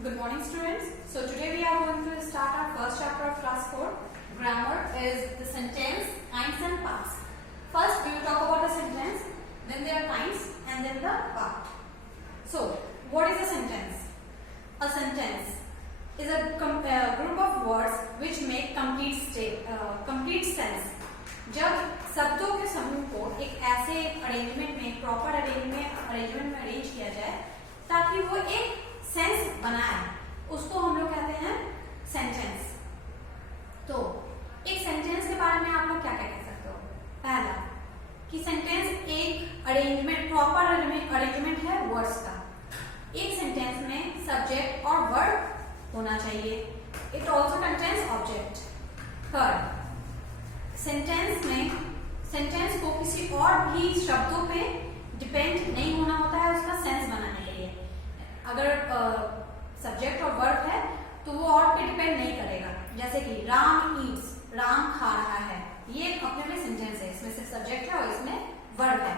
Good morning, students. So today we are going to start our first chapter of class 4. Grammar is the sentence, kinds and parts. First we will talk about the sentence, then their kinds and then the part. So what is a sentence? A sentence is a group of words which make complete sense. जब शब्दों के समूह को एक ऐसे arrangement में proper arrangement में arrange किया जाए ताकि वो एक सेंस बनाए, उसको हम लोग कहते हैं सेंटेंस। तो एक सेंटेंस के बारे में आप लोग क्या क्या कह सकते हो? पहला कि सेंटेंस एक अरेंजमेंट प्रॉपर अरेंजमेंट है वर्ड्स का। एक सेंटेंस में सब्जेक्ट और वर्ब होना चाहिए। It also contains object. Third, sentence को किसी और भी शब्दों पे डिपेंड नहीं होना होता है उसका सेंस बनाने के लिए। अगर सब्जेक्ट और वर्ब है तो वो और पे डिपेंड नहीं करेगा। जैसे कि राम ईट्स, राम खा रहा है, ये अपने में सेंटेंस है, इसमें सिर्फ सब्जेक्ट है और इसमें वर्ब है।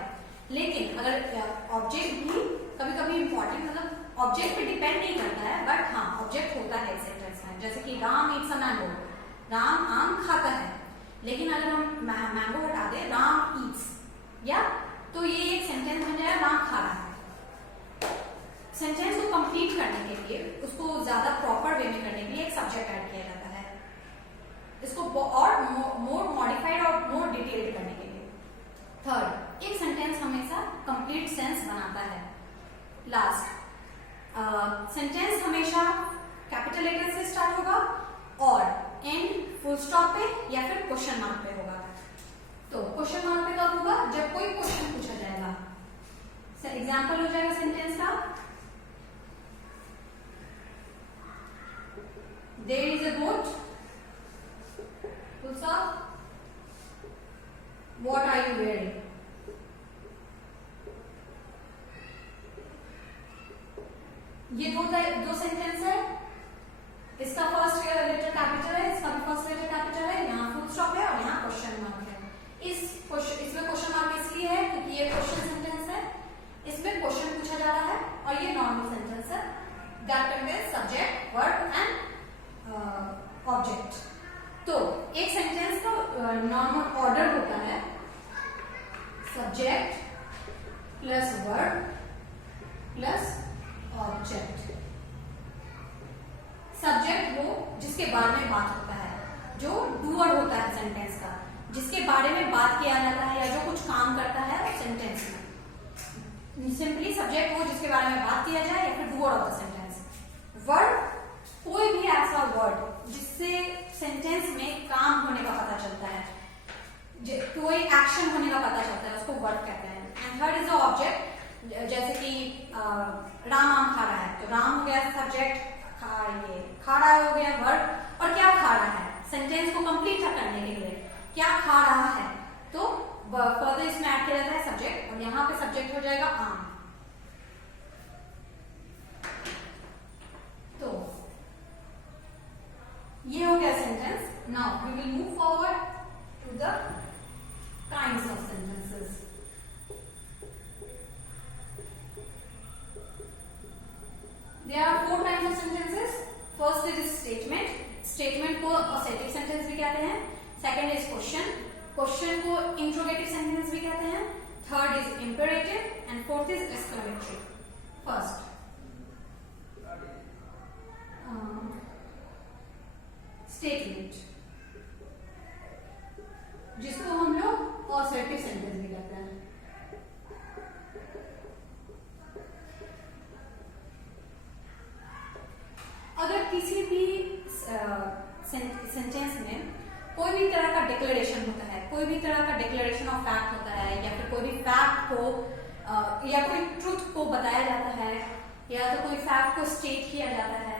लेकिन अगर ऑब्जेक्ट भी कभी कभी इंपॉर्टेंट, मतलब ऑब्जेक्ट पे डिपेंड नहीं करता है, बट हाँ ऑब्जेक्ट होता है सेंटेंस में। जैसे कि Ram eats a mango, Ram आम खाता है। लेकिन अगर हम मैंगो हटा दे, राम ईट्स, या तो ये एक सेंटेंस बन जाएगा राम खा रहा है। सेंटेंस को कंप्लीट करने के लिए, उसको ज्यादा प्रॉपर वे में करने के लिए एक सब्जेक्ट ऐड किया जाता है, इसको और मोर मॉडिफाइड और मोर डिटेल्ड करने के लिए। थर्ड, एक सेंटेंस हमेशा कंप्लीट सेंस बनाता है। लास्ट, सेंटेंस हमेशा कैपिटल लेटर से स्टार्ट होगा और एंड फुल स्टॉप पे या फिर क्वेश्चन मार्क पे होगा। तो क्वेश्चन मार्क पे कब होगा? जब कोई क्वेश्चन पूछा जाएगा। एग्जाम्पल हो जाएगा सेंटेंस का, there is a boat, full stop, what are you wearing. ये दो सेंटेंस है। इसका फर्स्ट लेटर कैपिटल है, इसका भी फर्स्ट लेटर कैपिटल है, यहाँ फुल स्टॉप है और यहाँ क्वेश्चन मार्क है। इसमें क्वेश्चन मार्क इसलिए है क्योंकि ये क्वेश्चन सेंटेंस है, इसमें क्वेश्चन पूछा जा रहा है, और ये नॉर्मल सेंटेंस है that contains subject, verb and object. तो एक सेंटेंस का नॉर्मल ऑर्डर होता है subject plus verb plus object. Subject वो जिसके बारे में बात होता है, जो डूअर होता है सेंटेंस का, जिसके बारे में बात किया जाता है या जो कुछ काम करता है सेंटेंस में। सिंपली सब्जेक्ट वो जिसके बारे में बात किया जाए या फिर doer of the sentence. Verb कोई भी ऐसा वर्ड जिससे सेंटेंस में काम होने का पता चलता है, कोई एक्शन होने का पता चलता है, उसको वर्ब कहते हैं। And third is the object. जैसे कि राम आम खा रहा है, तो राम हो गया सब्जेक्ट, खा रहा हो गया वर्ब, और क्या खा रहा है सेंटेंस को कंप्लीट करने के लिए क्या खा रहा है, तो फर्दर इसमें ऐड किया जाता है सब्जेक्ट, और यहाँ पे सब्जेक्ट हो जाएगा आम। तो ये हो गया sentence. Now we will move forward to the kinds of sentences. There are 4 types of sentences. First is statement. Statement को assertive sentence भी कहते हैं। Second is question. Question को interrogative sentence भी कहते हैं। Third is imperative and fourth is exclamatory. First, statement, जिसको हम लोग assertive sentence भी कहते हैं। अगर किसी भी सेंटेंस में कोई भी तरह का डिक्लेरेशन होता है, कोई भी तरह का डिक्लेरेशन ऑफ फैक्ट होता है, या फिर कोई भी फैक्ट को या कोई ट्रूथ को बताया जाता है, या तो कोई फैक्ट को स्टेट किया जाता है,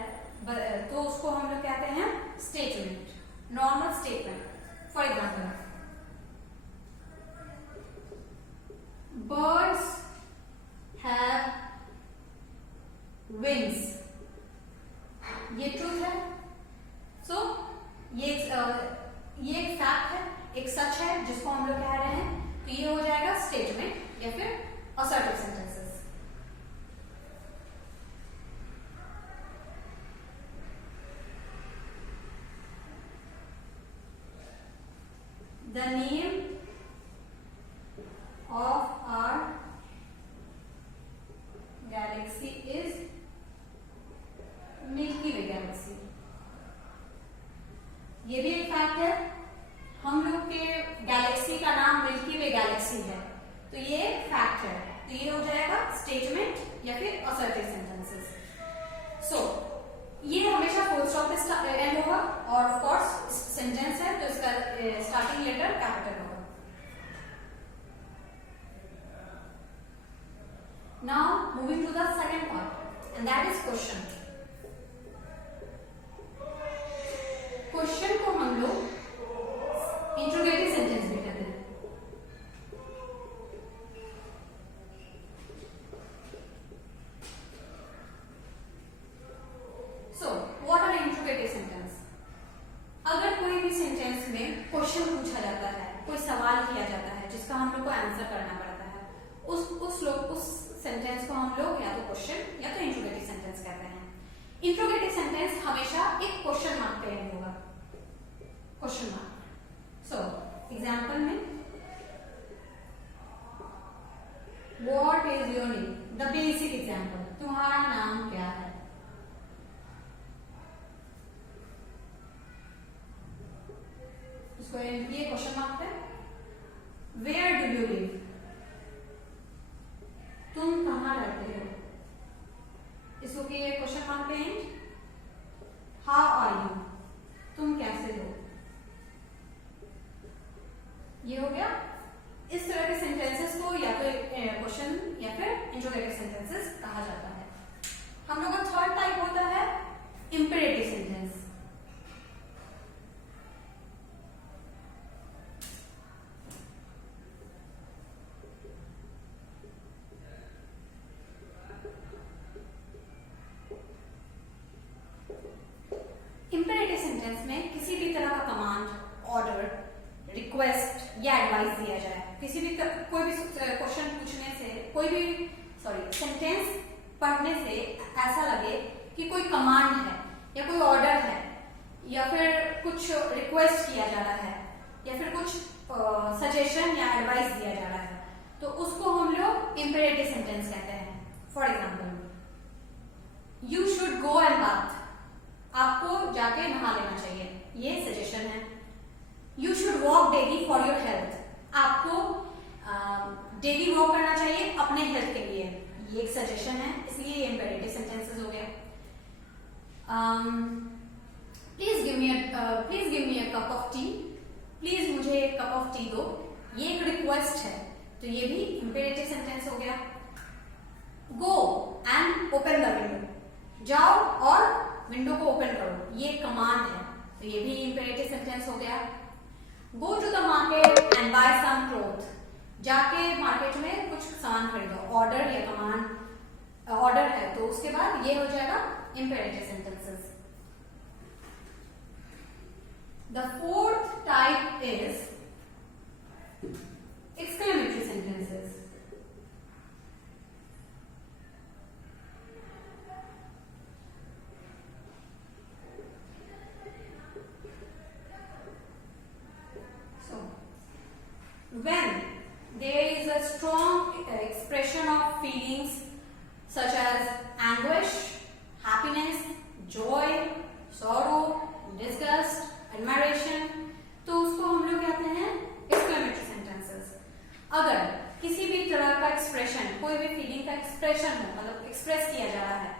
तो उसको हम लोग कहते हैं statement, normal statement. For example, birds have wings, ये ट्रूथ है। सो ये एक फैक्ट है, एक सच है जिसको हम लोग कह रहे हैं, तो ये हो जाएगा स्टेटमेंट या फिर assertive sentences. The name of our galaxy is Milky Way galaxy. ये भी एक फैक्ट है, हम लोग के गैलेक्सी का नाम मिल्की वे गैलेक्सी है, तो ये फैक्ट है। तो ये हो जाएगा स्टेटमेंट या फिर असर्टिव सेंटेंसेस। सो ये हमेशा फुल स्टॉप पे एंड होगा, और ऑफ कोर्स सेंटेंस है तो इसका स्टार्टिंग लेटर कैपिटल होगा। Now moving to the second part and that is question. Question को हम लोग इंट्रोगेटिव सेंटेंस भी कहते हैं। So what are interrogative sentence? अगर कोई भी सेंटेंस में क्वेश्चन पूछा जाता है, कोई सवाल किया जाता है जिसका हम लोग को आंसर करना पड़ता है, उस सेंटेंस को हम लोग या तो क्वेश्चन या तो इंट्रोगेटिव सेंटेंस कहते हैं। इंट्रोगेटिव सेंटेंस हमेशा एक क्वेश्चन मार्क पे एंड होगा, क्वेश्चन मार्क। सो एग्जाम्पल में what is your name, the basic example, तुम्हारा नाम क्या है? उसको ये क्वेश्चन मार्क है। वेयर डू यू लिव, तुम कहां रहते हो? इसको किए क्वेश्चन मार्क पे एंड। हाउ आर यू, तुम कैसे हो? ये हो गया। इस तरह के सेंटेंसेस को या तो क्वेश्चन या फिर इंट्रोगेटिव सेंटेंसेस कहा जाता है। हम लोग का थर्ड टाइप होता है इंपेरेटिव सेंटेंस। इंपेरेटिव सेंटेंस में किसी भी तरह का कमांड, ऑर्डर, रिक्वेस्ट या एडवाइस दिया जाए, किसी भी कोई भी क्वेश्चन पूछने से, कोई भी सेंटेंस पढ़ने से ऐसा लगे कि कोई कमांड है या कोई ऑर्डर है या फिर कुछ रिक्वेस्ट किया जा रहा है या फिर कुछ सजेशन या एडवाइस दिया जा रहा है, तो उसको हम लोग इंपेरेटिव सेंटेंस कहते हैं। For example, you should go and bath, आपको जाके नहा लेना चाहिए, ये सजेशन है। You should walk daily for your health, आपको डेली वॉक करना चाहिए अपने हेल्थ के लिए, ये एक सजेशन है, इसलिए ये इंपेरेटिव सेंटेंसेस हो गया। Please give me a cup of T, please मुझे एक कप ऑफ टी दो, ये एक रिक्वेस्ट है, तो ये भी इंपेरेटिव सेंटेंस हो गया। Go and open the window, जाओ और विंडो को ओपन करो, ये कमांड है, तो ये भी इंपेरेटिव सेंटेंस हो गया। Go to the market and buy some cloth, जाके मार्केट में कुछ सामान खरीदो, ऑर्डर या कमांड, ऑर्डर है तो उसके बाद ये हो जाएगा imperative sentences. The fourth type is exclamatory sentences. When there is a strong expression of feelings such as anguish, happiness, joy, sorrow, disgust, admiration, तो उसको हम लोग कहते हैं exclamatory sentences। अगर किसी भी तरह का एक्सप्रेशन, कोई भी फीलिंग का एक्सप्रेशन हो, मतलब एक्सप्रेस किया जा रहा है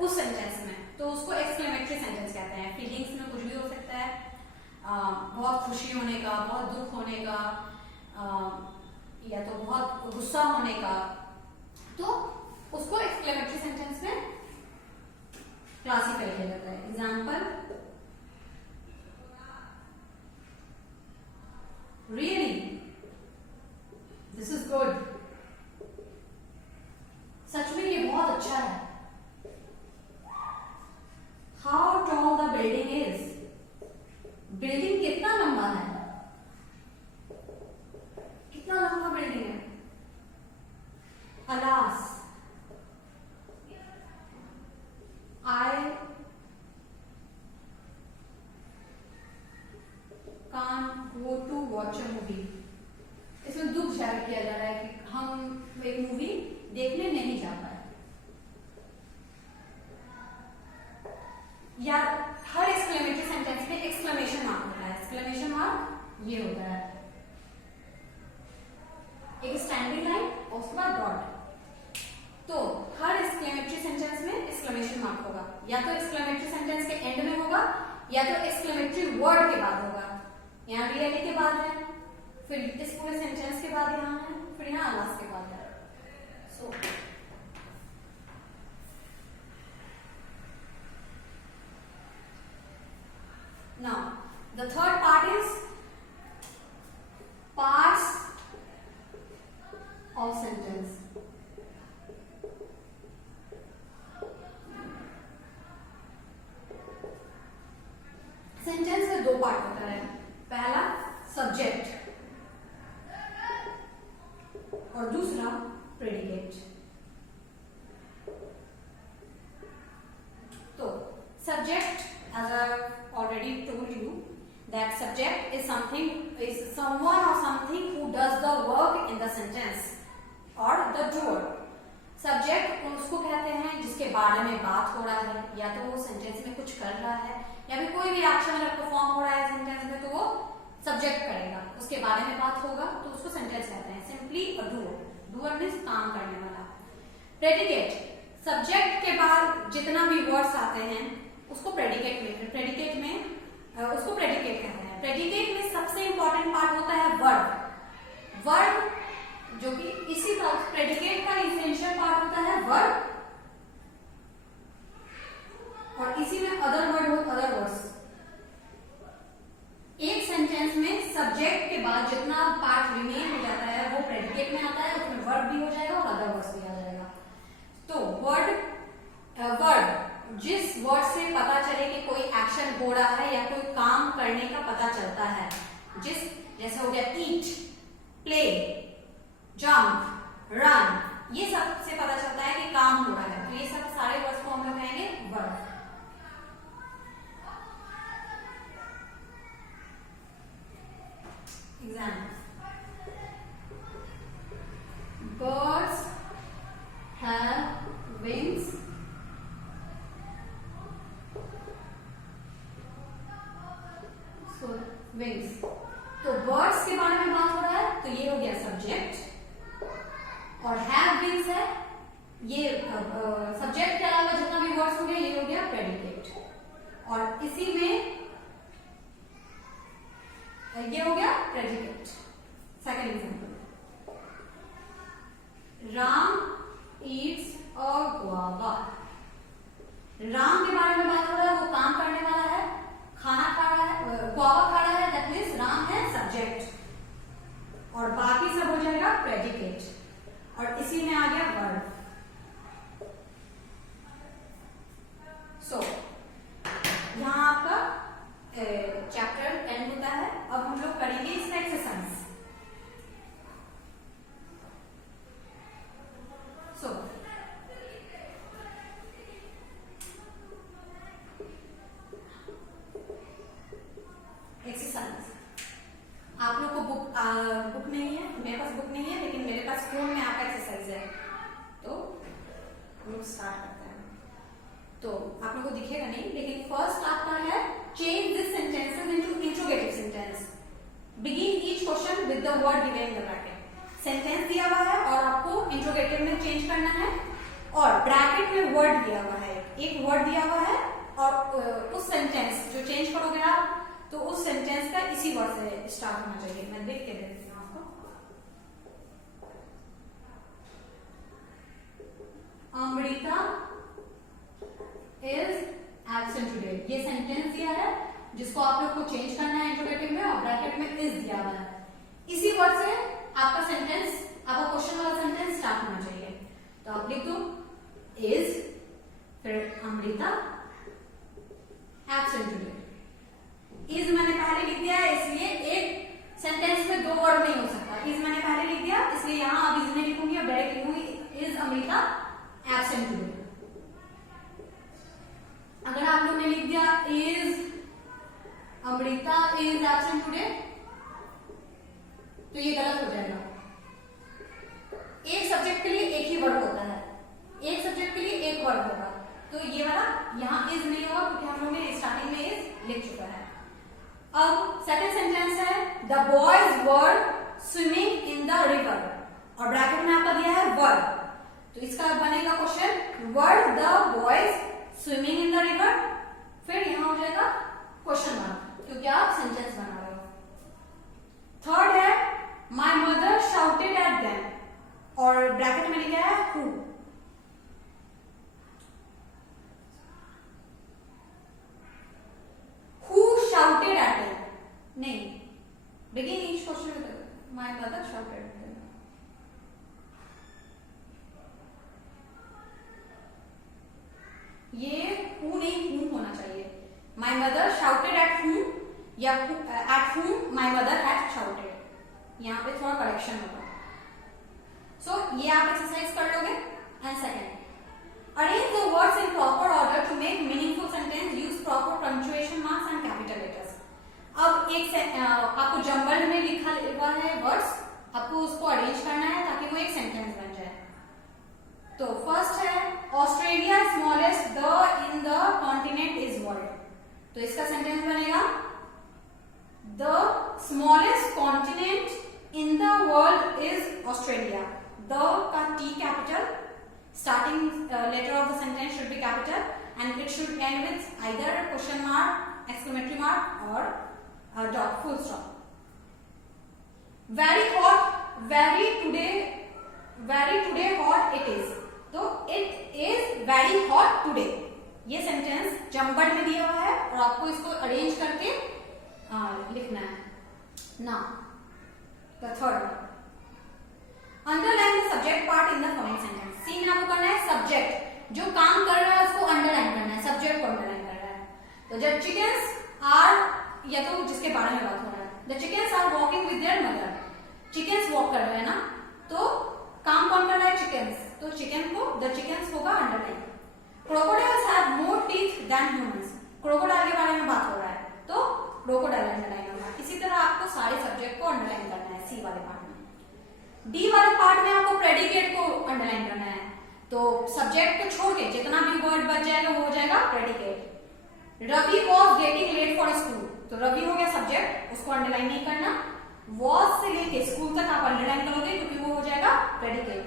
उस सेंटेंस में, तो उसको एक्सक्लेमेटरी सेंटेंस कहते हैं। फीलिंग्स में कुछ भी हो सकता है, बहुत खुशी होने का, बहुत दुख होने का, या तो बहुत गुस्सा होने का, तो उसको एक्सक्लेमेटरी सेंटेंस में क्लासिफाई किया जाता है। Example, really, this is good, सच में ये बहुत अच्छा है। How tall the building is, building कितना लंबा है, कितना लंबा बिल्डिंग है। Alas, I can't go to watch a movie, या तो एक्सक्लेमेटरी सेंटेंस के एंड में होगा या तो एक्सक्लेमेटरी वर्ड के बाद होगा। यहाँ रियली के बाद है, फिर इस पूरे सेंटेंस के बाद यहाँ है, फिर यहाँ लास्ट के बाद है। So now the third part is parts of sentence. Sentence में दो पार्ट होता है, पहला सब्जेक्ट और दूसरा प्रेडिकेट। तो subject, as I've already told you that subject is someone or something who does the work in the sentence or the doer। Subject उसको कहते हैं जिसके बारे में बात हो रहा है, या तो वो सेंटेंस में कुछ कर रहा है या फिर कोई भी एक्शन अगर परफॉर्म हो रहा है सेंटेंस में तो वो सब्जेक्ट करेगा, उसके बारे में बात होगा तो उसको सेंटेंस कहते हैं। Simply a doer, doer means काम करने वाला। प्रेडिकेट, सब्जेक्ट के बाद जितना भी वर्ड्स आते हैं उसको प्रेडिकेट में उसको प्रेडिकेट कहते हैं। प्रेडिकेट में सबसे इंपॉर्टेंट पार्ट होता है वर्ब। वर्ब जो कि इसी तरह प्रेडिकेट का इसेंशियल पार्ट होता है वर्ब, और इसी में अदर वर्ड्स। एक सेंटेंस में सब्जेक्ट के बाद जितना पार्ट रिमेन हो जाता है वो प्रेडिकेट में आता है, उसमें वर्ब भी हो जाएगा और अदर वर्ड्स भी आ जाएगा। तो वर्ड जिस वर्ड से पता चले कि कोई एक्शन हो रहा है या कोई काम करने का पता चलता है, जैसे हो गया ईट, प्ले, जंप, रन, ये सब से पता चलता है कि काम हो रहा है। तो ये सब सारे वर्ड्स को हम लोग कहेंगे verb. Example, birds have wings, wings. तो बर्ड्स के बारे में बात हो रहा है तो ये हो गया सब्जेक्ट, और हैव विंग्स है ये सब्जेक्ट के अलावा जितना भी वर्ड्स हो गया ये हो गया प्रेडिकेट, और इसी में ये हो गया predicate. Second example, Ram eats a guava. Ram के बारे में बात हो रहा है, वो काम करने वाला है, खाना खा रहा है, गुआवा खा रहा है, दैट मींस राम है सब्जेक्ट, और बाकी सब हो जाएगा प्रेडिकेट, और इसी में आ गया वर्ब। सो यहां आपका चैप्टर एंड होता है। अब हम लोग करेंगे इसका एक्सरसाइज। सो एक्सरसाइज, आप लोग को बुक नहीं है, मेरे पास बुक नहीं है, लेकिन मेरे पास फोन में आपका एक्सरसाइज है, तो हम लोग स्टार्ट करते हैं। तो आप लोग को दिखेगा नहीं, लेकिन फर्स्ट आपका है change this sentences into interrogative sentence. Begin each question with the word given in the bracket. Sentence दिया हुआ है और आपको इंट्रोगेटिव में चेंज करना है, और ब्रैकेट में वर्ड दिया हुआ है, एक वर्ड दिया हुआ है, और उस सेंटेंस जो चेंज करोगे आप तो उस सेंटेंस का इसी वर्ड से स्टार्ट होना चाहिए। मैं देख के देती हूँ आपको। अमृता इज एब्सेंट टुडे, ये सेंटेंस दिया है जिसको आप लोग को चेंज करना है इंट्रोगेटिव में, और ब्रैकेट में इज दिया हुआ है। इसी वर्ड से आपका सेंटेंस, आपका क्वेश्चन वाला सेंटेंस स्टार्ट होना चाहिए। तो आप लिख दो इज, फिर अमृता एब्सेंट टुडे। इज मैंने पहले लिख दिया है, इसलिए एक सेंटेंस में दो वर्ड नहीं हो सकता। इज मैंने पहले लिख दिया, इसलिए यहां अब इज नहीं लिखूंगी, अब डायरेक्ट लिखूंगी इज अमृता एब्सेंट टुडे। अगर आप लोग ने लिख दिया is Amrita is absent today तो ये गलत हो जाएगा। एक सब्जेक्ट के लिए एक ही वर्ड होता है, एक सब्जेक्ट के लिए एक वर्ड होगा, तो ये वाला यहाँ इज नहीं होगा क्योंकि हम लोग ने स्टार्टिंग में इज लिख चुका है। अब सेकंड सेंटेंस है the boys were swimming in the river, और ब्रैकेट में आपका दिया है वर्ड, तो इसका बनेगा question were the boys swimming in the river, फिर यहाँ हो जाएगा क्वेश्चन मार्क क्योंकि आप सेंटेंस बना रहे हो। थर्ड है my mother shouted at them और ब्रैकेट में लिखा है who. Who shouted at them नहीं, begin each question with my mother shouted at them. ये हु नहीं whom होना चाहिए। My mother shouted at whom या at whom my mother had shouted, यहाँ पे थोड़ा करेक्शन होगा। सो ये आप एक्सरसाइज कर लोगे। And second, arrange the words in proper order to make meaningful sentence, use proper punctuation marks and capital letters. अब एक आपको जंबल में लिखा हुआ है वर्ड्स, आपको उसको अरेंज करना है ताकि वो एक सेंटेंस बन जाए। तो फर्स्ट है Australia smallest the in the continent is world, तो इसका सेंटेंस बनेगा the smallest continent in the world is Australia. The का T capital, starting letter of the sentence should be capital and it should end with either question mark, exclamatory mark और dot, full stop. Very hot, very today hot it is, तो it is very hot today. ये sentence jumble में दिया हुआ है और आपको इसको अरेंज करके लिखना है। Now the third, underline the subject part in the following sentence. C में आपको करना है सब्जेक्ट, जो काम कर रहा है उसको अंडरलाइन करना है, सब्जेक्ट को अंडरलाइन करना है। तो जब चिकन्स आर, या तो जिसके बारे में बात हो रहा है, the chickens are walking with their mother, chickens walk कर रहे हैं ना, तो काम कौन कर रहा है, चिकन्स, तो चिकन को द चिकन्स होगा underline. Crocodiles have more teeth then humans, crocodile के बारे में बात हो रहा है तो क्रोकोडाइल अंडरलाइन होगा। इसी तरह आपको सारे सब्जेक्ट को अंडरलाइन करना है सी वाले पार्ट में। डी वाले पार्ट में आपको प्रेडिकेट को अंडरलाइन करना है, तो सब्जेक्ट को छोड़ के जितना भी वर्ड बच जाएगा वो हो जाएगा predicate. Ravi was getting late for school, तो रवि हो गया सब्जेक्ट, उसको अंडरलाइन नहीं करना। वॉज से लेके स्कूल तक आप अंडरलाइन करोगे क्योंकि वो हो जाएगा predicate.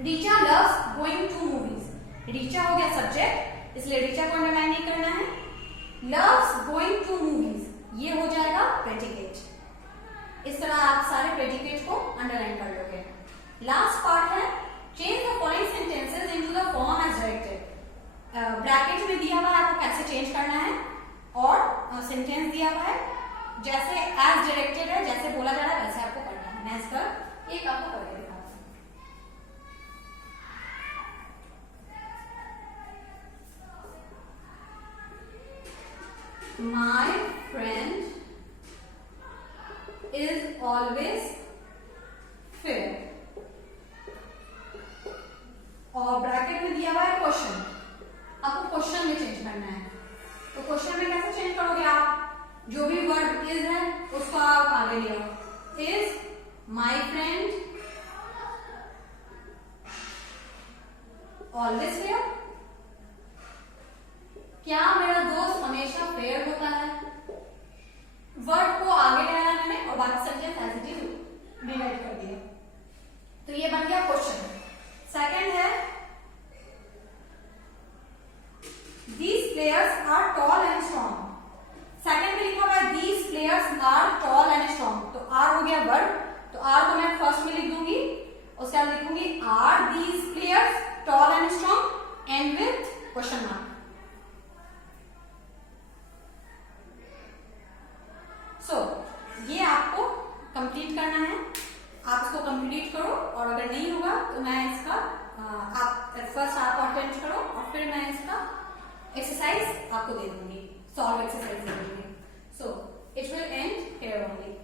Richa loves going to movies, Richa हो गया सब्जेक्ट, इसलिए रीचा को अंडरलाइन नहीं करना है। लव्स गोइंग टू मूवीज, ये हो जाएगा प्रेडिकेट। इस तरह आप सारे प्रेडिकेट को अंडरलाइन कर लोगे। लास्ट पार्ट है change the following sentences into the form as directed. Bracket में दिया हुआ है आपको कैसे चेंज करना है, और सेंटेंस दिया हुआ है जैसे एज डायरेक्टेड है, जैसे बोला जा रहा है वैसे आपको करना है। मैं इसका एक आपको करके दिखाता हूं। My friend is always fair, और ब्रैकेट में दिया हुआ है क्वेश्चन, आपको क्वेश्चन में चेंज करना है। तो क्वेश्चन में कैसे चेंज करोगे आप, जो भी वर्ड इज है उसको आप आगे ले आओ। Is my friend always fair, क्या मेरा दोस्त हमेशा फेयर होता है। वर्ड को आगे ले आया मैंने और बाकी sentence as it is divide कर दिया, तो ये बन गया क्वेश्चन। सेकंड है these players are tall and strong, second में लिखा हुआ है these players are tall and strong, तो R हो गया वर्ड, तो R को मैं फर्स्ट में लिख दूंगी, उसके बाद लिखूंगी are these players tall and strong and with question mark। सो ये आपको कंप्लीट करना है, आप इसको कंप्लीट करो, और अगर नहीं होगा तो मैं इसका आप फर्स्ट आप अटेम्प्ट करो और फिर मैं इसका एक्सरसाइज आपको दे दूंगी, सॉल्व एक्सरसाइज दे दूंगी। So it will and here only.